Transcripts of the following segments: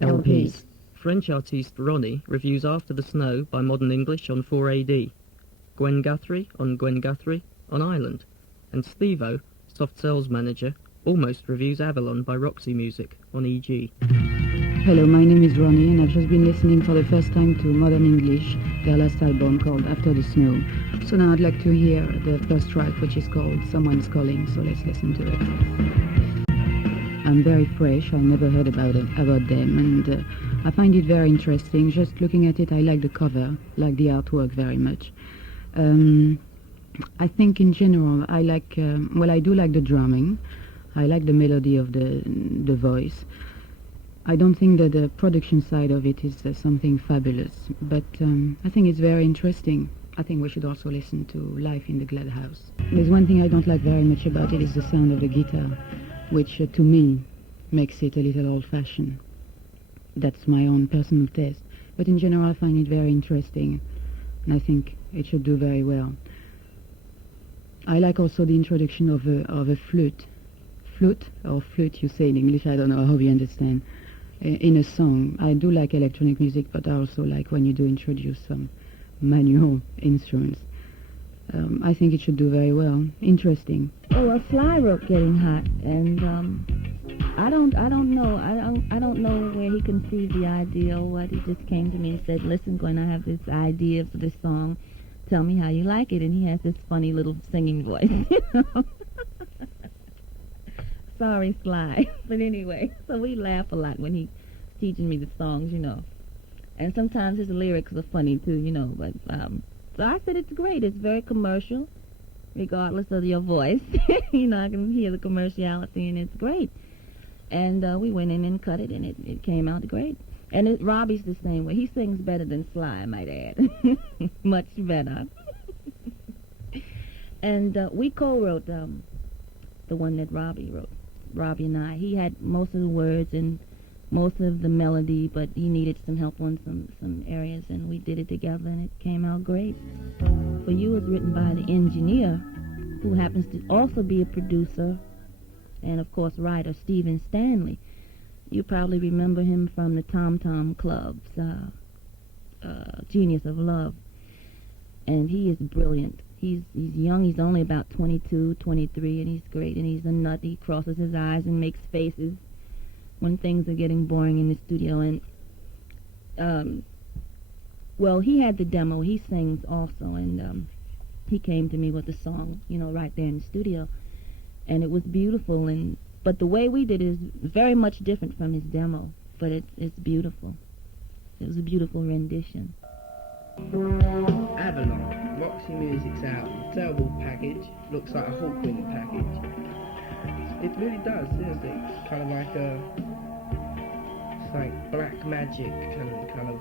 LPs. French artiste Ronnie reviews After the Snow by Modern English on 4AD. Gwen Guthrie on Ireland. And Steve-O, soft sales manager, almost reviews Avalon by Roxy Music on EG. Hello, my name is Ronnie, and I've just been listening for the first time to Modern English, their last album called After the Snow. So now I'd like to hear the first track, which is called Someone's Calling, so let's listen to it. I'm very fresh, I never heard about them, and I find it very interesting. Just looking at it, I like the cover, like the artwork very much. I think in general, I like, I do like the drumming. I like the melody of the voice. I don't think that the production side of it is something fabulous, but I think it's very interesting. I think we should also listen to Life in the Glad House. There's one thing I don't like very much about it is the sound of the guitar, which to me makes it a little old-fashioned. That's my own personal taste. But in general, I find it very interesting, and I think it should do very well. I like also the introduction of a flute. Flute, or flute you say in English, I don't know how you understand, in a song. I do like electronic music, but I also like when you do introduce some manual instruments. I think it should do very well. Interesting. Oh, well, Sly wrote Getting Hot, and I don't know where he conceived the idea or what. He just came to me and said, "Listen, Gwen, I have this idea for this song. Tell me how you like it." And he has this funny little singing voice, you know. Sorry, Sly. But anyway, so we laugh a lot when he's teaching me the songs, you know. And sometimes his lyrics are funny too, you know. But so I said it's great. It's very commercial, regardless of your voice. You know, I can hear the commerciality, and it's great. And we went in and cut it, and it came out great. And Robbie's the same way. He sings better than Sly, I might add. Much better. And we co-wrote the one that Robbie wrote. Robbie and I. He had most of the words and most of the melody, but he needed some help on some areas, and we did it together, and it came out great. For You was written by the engineer, who happens to also be a producer and, of course, writer, Stephen Stanley. You probably remember him from the Tom Tom Club's Genius of Love. And he is brilliant. He's young. He's only about 22, 23, and he's great. And he's a nut. He crosses his eyes and makes faces when things are getting boring in the studio. And, well, he had the demo. He sings also. And he came to me with the song, you know, right there in the studio. And it was beautiful. But the way we did it is very much different from his demo. But it's beautiful. It was a beautiful rendition. Avalon, Roxy Music's album. Terrible package. Looks like a Hawkwind package. It really does, seriously. It's kind of like it's like black magic and kind of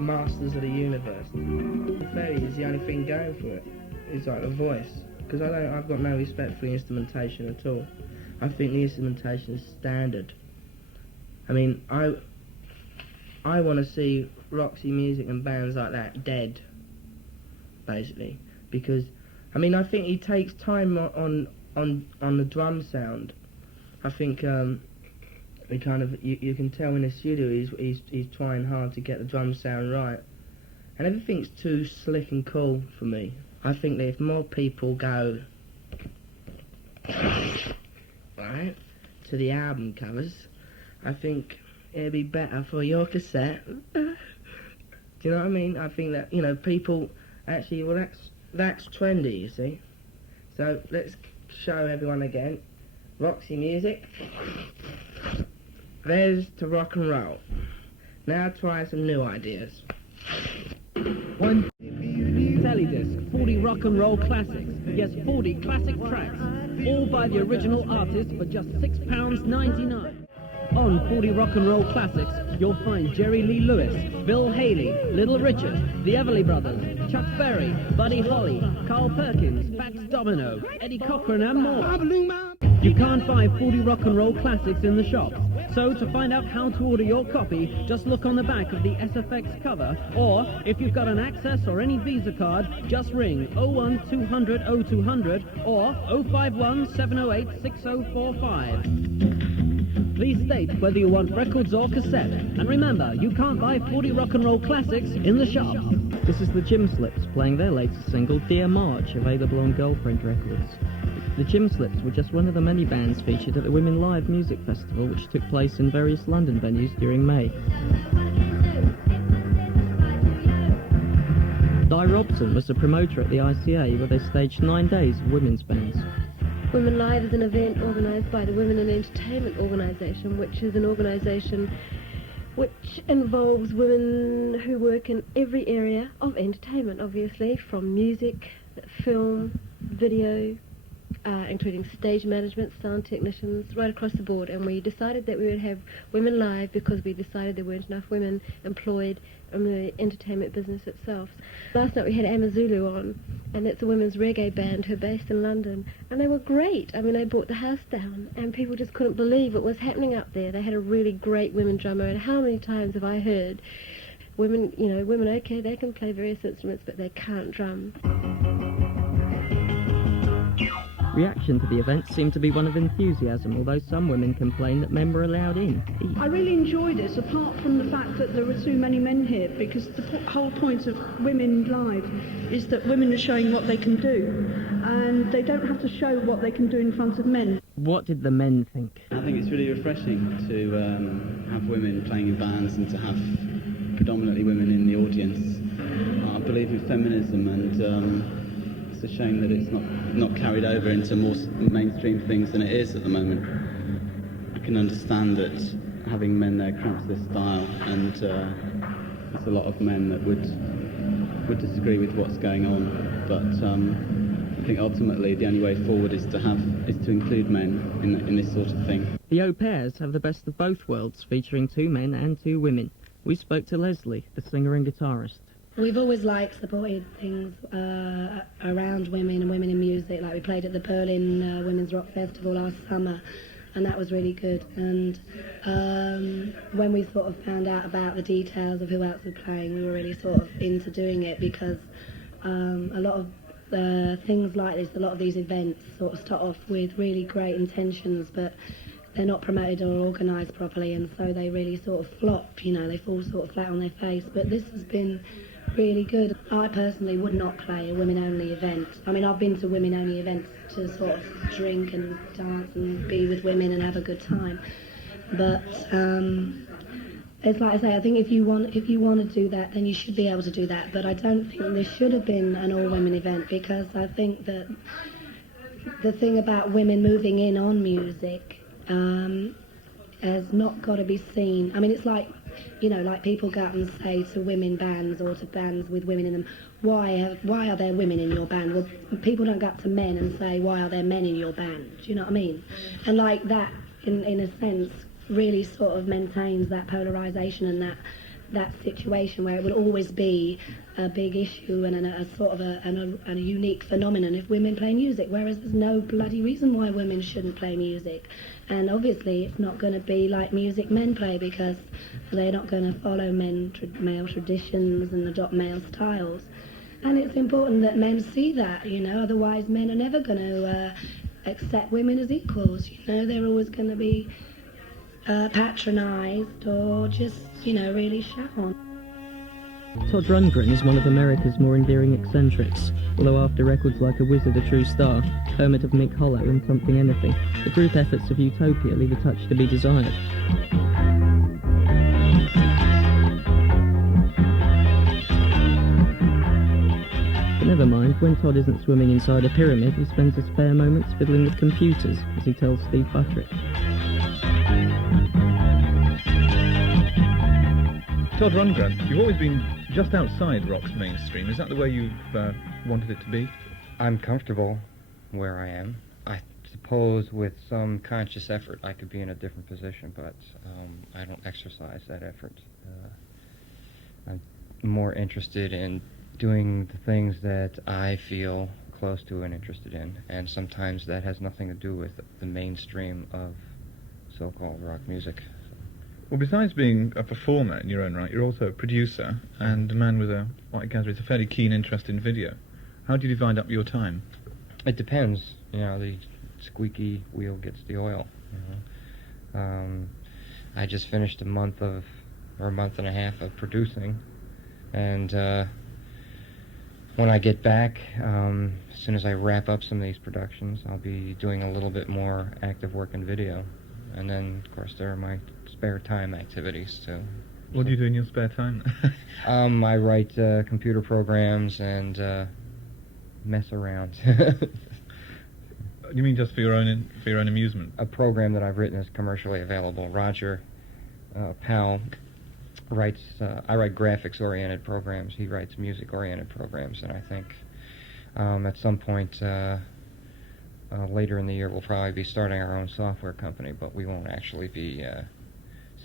Masters of the Universe. The Ferry is the only thing going for it. It's like the voice. Because I've got no respect for the instrumentation at all. I think the instrumentation is standard. I mean, I want to see Roxy Music and bands like that dead, basically, because I mean I think he takes time on the drum sound. I think he kind of you can tell in the studio he's trying hard to get the drum sound right, and everything's too slick and cool for me. I think that if more people go right to the album covers, I think it'd be better for your cassette. Do you know what I mean? I think that, you know, people actually, well, that's trendy, you see. So let's show everyone again. Roxy Music. There's to rock and roll. Now try some new ideas. One Sally Disc, 40 rock and roll classics. Yes, 40 classic tracks, all by the original artist for just £6.99. On 40 Rock and Roll Classics, you'll find Jerry Lee Lewis, Bill Haley, Little Richard, the Everly Brothers, Chuck Berry, Buddy Holly, Carl Perkins, Fats Domino, Eddie Cochran and more. You can't buy 40 Rock and Roll Classics in the shops, so to find out how to order your copy, just look on the back of the SFX cover, or if you've got an Access or any Visa card, just ring 01200 0200 or 051 708 6045. Please state whether you want records or cassette. And remember, you can't buy 40 rock and roll classics in the shop. This is the Gym Slips playing their latest single, Dear March, available on Girlfriend Records. The Gym Slips were just one of the many bands featured at the Women Live Music Festival, which took place in various London venues during May. Di Robson was the promoter at the ICA, where they staged 9 days of women's bands. Women Live is an event organised by the Women in Entertainment organisation, which is an organisation which involves women who work in every area of entertainment, obviously, from music, film, video, including stage management, sound technicians, right across the board. And we decided that we would have Women Live because we decided there weren't enough women employed in the entertainment business itself. Last night we had Amazulu on, and it's a women's reggae band who are based in London, and they were great. I mean, they brought the house down, and people just couldn't believe what was happening up there. They had a really great women drummer, and how many times have I heard women, okay, they can play various instruments, but they can't drum. Reaction to the event seemed to be one of enthusiasm, although some women complained that men were allowed in. I really enjoy this, apart from the fact that there are too many men here, because the whole point of Women Live is that women are showing what they can do, and they don't have to show what they can do in front of men. What did the men think? I think it's really refreshing to have women playing in bands and to have predominantly women in the audience. I believe in feminism, and it's a shame that it's not carried over into more mainstream things than it is at the moment. I can understand that having men there cramps this style, and there's a lot of men that would disagree with what's going on. But I think ultimately the only way forward is to include men in this sort of thing. The Au Pairs have the best of both worlds, featuring 2 men and 2 women. We spoke to Leslie, the singer and guitarist. We've always supported things around women and women in music. Like we played at the Berlin Women's Rock Festival last summer, and that was really good. And when we sort of found out about the details of who else was playing, we were really sort of into doing it, because a lot of things like this, a lot of these events sort of start off with really great intentions, but they're not promoted or organised properly, and so they really sort of flop, they fall sort of flat on their face. But this has been really good. I personally would not play a women-only event. I mean, I've been to women-only events to sort of drink and dance and be with women and have a good time. But it's like I say, I think if you want to do that, then you should be able to do that. But I don't think this should have been an all-women event, because I think that the thing about women moving in on music has not got to be seen. I mean, it's like, like people go out and say to women bands or to bands with women in them, why are there women in your band? Well, people don't go up to men and say, why are there men in your band? Do you know what I mean? And like that, in a sense, really sort of maintains that polarisation and that situation where it will always be a big issue and a sort of a unique phenomenon if women play music, whereas there's no bloody reason why women shouldn't play music. And obviously it's not going to be like music men play, because they're not going to follow male traditions and adopt male styles. And it's important that men see that, otherwise men are never going to accept women as equals. They're always going to be patronised or just, really shut on. Todd Rundgren is one of America's more endearing eccentrics, although after records like A Wizard, A True Star, Hermit of Mink Hollow and Something Anything, the group efforts of Utopia leave a touch to be desired. But never mind, when Todd isn't swimming inside a pyramid, he spends his spare moments fiddling with computers, as he tells Steve Buttrick. Todd Rundgren, you've always been just outside rock's mainstream. Is that the way you've wanted it to be? I'm comfortable where I am. I suppose with some conscious effort I could be in a different position, but I don't exercise that effort. I'm more interested in doing the things that I feel close to and interested in, and sometimes that has nothing to do with the mainstream of so-called rock music. Well, besides being a performer in your own right, you're also a producer and a man with what I gather is a fairly keen interest in video. How do you divide up your time? It depends. The squeaky wheel gets the oil. I just finished a month and a half of producing, and when I get back, as soon as I wrap up some of these productions, I'll be doing a little bit more active work in video, and then of course there are my spare time activities too. What do you do in your spare time? I write computer programs and mess around. You mean just for your own amusement? A program that I've written is commercially available. Roger Powell writes. I write graphics-oriented programs. He writes music-oriented programs, and I think at some point later in the year we'll probably be starting our own software company, but we won't actually be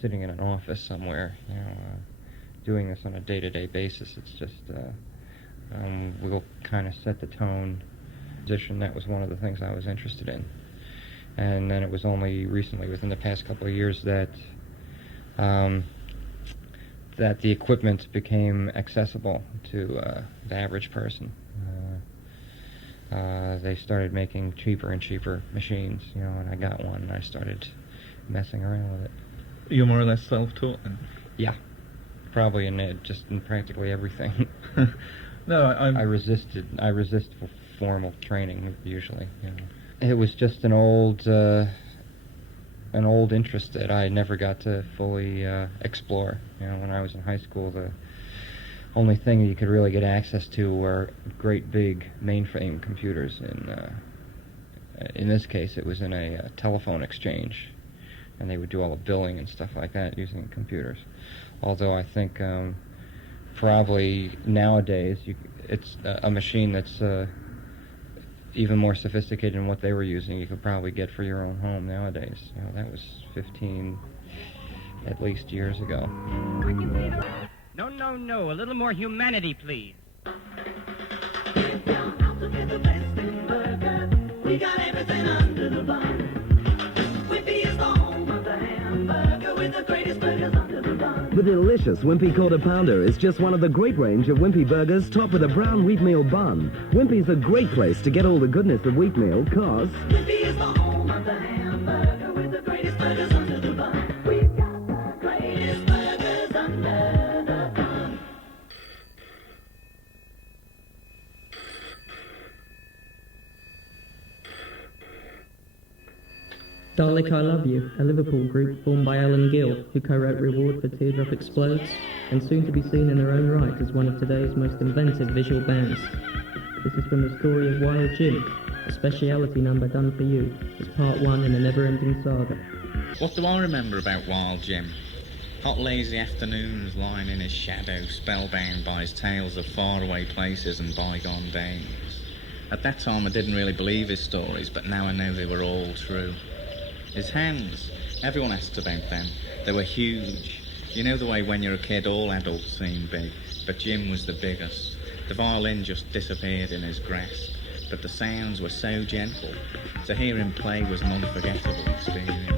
sitting in an office somewhere, doing this on a day-to-day basis. It's just we'll kind of set the tone. That was one of the things I was interested in, and then it was only recently, within the past couple of years, that that the equipment became accessible to the average person. They started making cheaper and cheaper machines, and I got one, and I started messing around with it. You're more or less self-taught then? Yeah, probably in practically everything. No, I resist formal training usually. It was just an old interest that I never got to fully explore. When I was in high school, the only thing you could really get access to were great big mainframe computers. In this case, it was in a telephone exchange, and they would do all the billing and stuff like that using computers. Although I think probably nowadays it's a machine that's even more sophisticated than what they were using. You could probably get for your own home nowadays. That was 15 at least years ago. No, a little more humanity, please. We got everything under the bun. Wimpy is the home of the hamburger with the greatest burgers under the bun. The delicious Wimpy Quarter Pounder is just one of the great range of Wimpy burgers topped with a brown wheatmeal bun. Wimpy's a great place to get all the goodness of wheatmeal, cause Wimpy is the home of the hamburger with the greatest burgers under the bun. We've got the greatest burgers under the bun. Dalek I Love You, a Liverpool group formed by Alan Gill, who co-wrote Reward for Teardrop Explodes, and soon to be seen in their own right as one of today's most inventive visual bands. This is from the story of Wild Jim, a speciality number done for you, as part one in a never-ending saga. What do I remember about Wild Jim? Hot lazy afternoons lying in his shadow, spellbound by his tales of faraway places and bygone days. At that time I didn't really believe his stories, but now I know they were all true. His hands, everyone asked about them. They were huge. You know the way when you're a kid all adults seem big, but Jim was the biggest. The violin just disappeared in his grasp, but the sounds were so gentle. To hear him play was an unforgettable experience.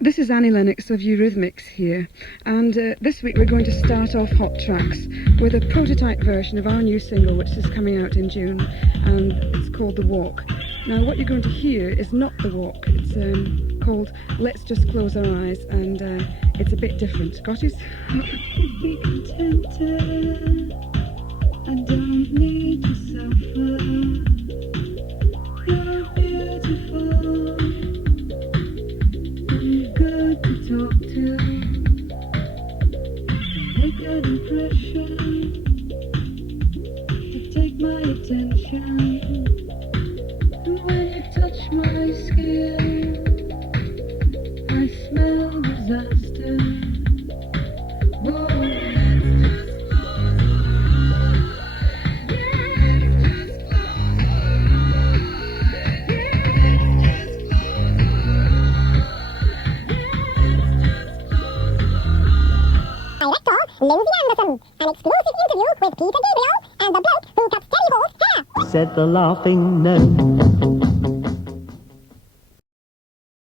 This is Annie Lennox of Eurythmics here, and this week we're going to start off Hot Tracks with a prototype version of our new single, which is coming out in June, and it's called The Walk. Now what you're going to hear is not The Walk, it's called Let's Just Close Our Eyes, and it's a bit different. Got it? Be contented, I don't need to suffer. You're beautiful and good to talk to. Make good impression, you take my attention. And when you touch my skin, I smell disaster. Whoa. Lindsay Anderson, an exclusive interview with Peter Gabriel and the bloke who cuts Teddy Horse hair. Said the laughing no.